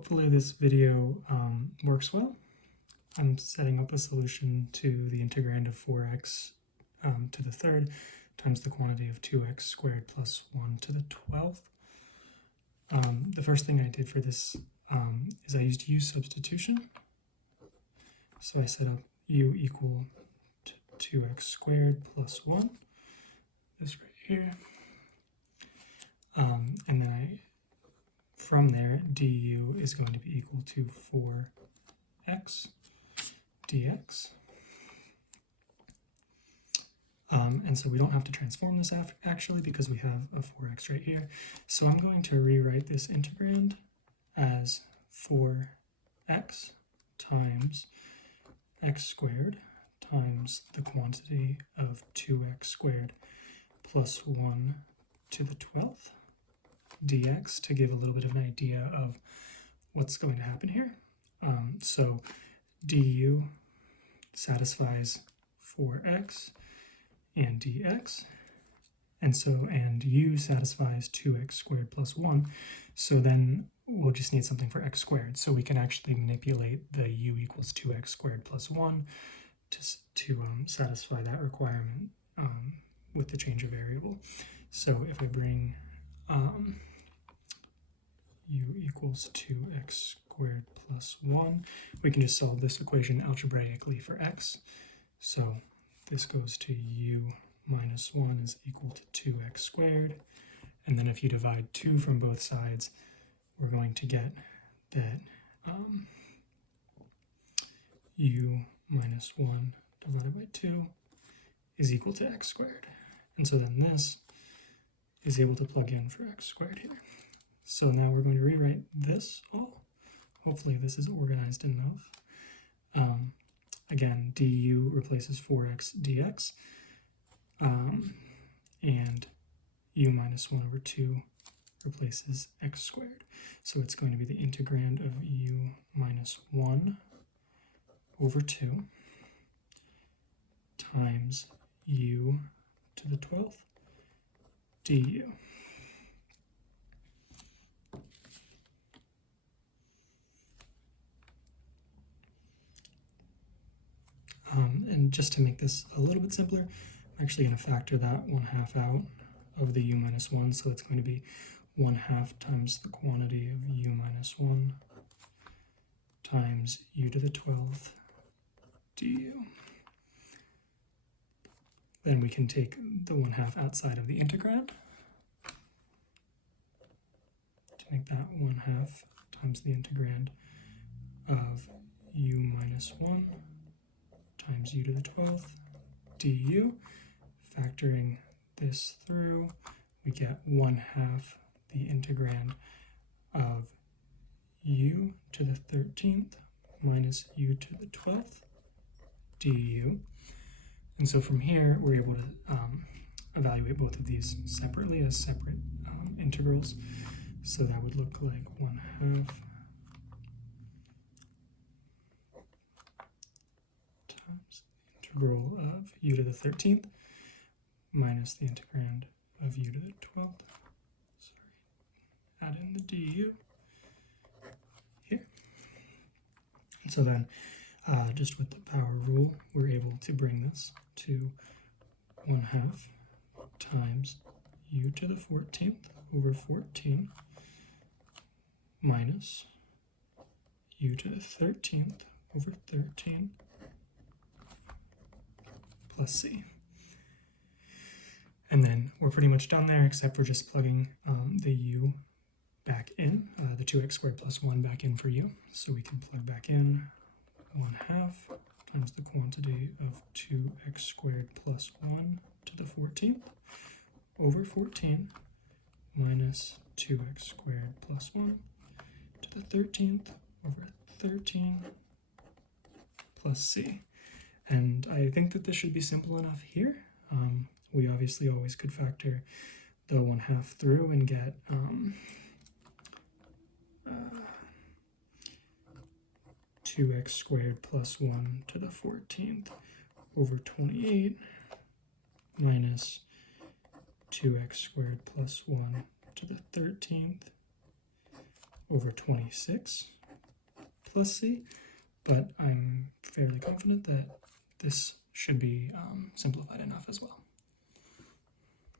Hopefully this video works well. I'm setting up a solution to the integrand of 4x to the third times the quantity of 2x squared plus 1 to the 12th. The first thing I did for this is I used u substitution. So I set up u equal to 2x squared plus 1, this right here. And then from there, du is going to be equal to 4x dx. And so we don't have to transform this actually because we have a 4x right here. So I'm going to rewrite this integrand as 4x times x squared times the quantity of 2x squared plus 1 to the 12th dx to give a little bit of an idea of what's going to happen here. So du satisfies 4x and dx, and u satisfies 2x squared plus 1, so then we'll just need something for x squared, so we can actually manipulate the u equals 2x squared plus 1 to satisfy that requirement with the change of variable. So if I bring u equals 2x squared plus 1, we can just solve this equation algebraically for x. So this goes to u minus 1 is equal to 2x squared. And then if you divide 2 from both sides, we're going to get that u minus 1 divided by 2 is equal to x squared. And so then this is able to plug in for x squared here. So now we're going to rewrite this all. Hopefully this is organized enough. Again, du replaces 4x dx, and u minus 1 over 2 replaces x squared. So it's going to be the integrand of u minus 1 over 2 times u to the 12th du. And just to make this a little bit simpler, I'm actually going to factor that 1/2 out of the u minus 1, so it's going to be 1/2 times the quantity of u minus 1 times u to the 12th du. Then we can take the 1/2 outside of the integrand to make that 1/2 times the integrand of u minus 1 times u to the 12th du. Factoring this through, we get 1/2 the integrand of u to the 13th minus u to the 12th du. And so from here, we're able to evaluate both of these separately as separate integrals. So that would look like 1/2 times the integral of u to the 13th minus the integrand of u to the 12th. Add in the du here. And so then, just with the power rule, we're able to bring this to 1/2 times u to the 14th over 14 minus u to the 13th over 13 plus c. And then we're pretty much done there, except for just plugging the u back in, the 2x squared plus 1 back in for u. So we can plug back in 1/2 times the quantity of 2x squared plus 1 to the 14th over 14 minus 2x squared plus 1 to the 13th over 13 plus c. And I think that this should be simple enough here. We obviously always could factor the 1/2 through and get 2x squared plus 1 to the 14th over 28 minus 2x squared plus 1 to the 13th over 26 plus c, but I'm fairly confident that this should be simplified enough as well.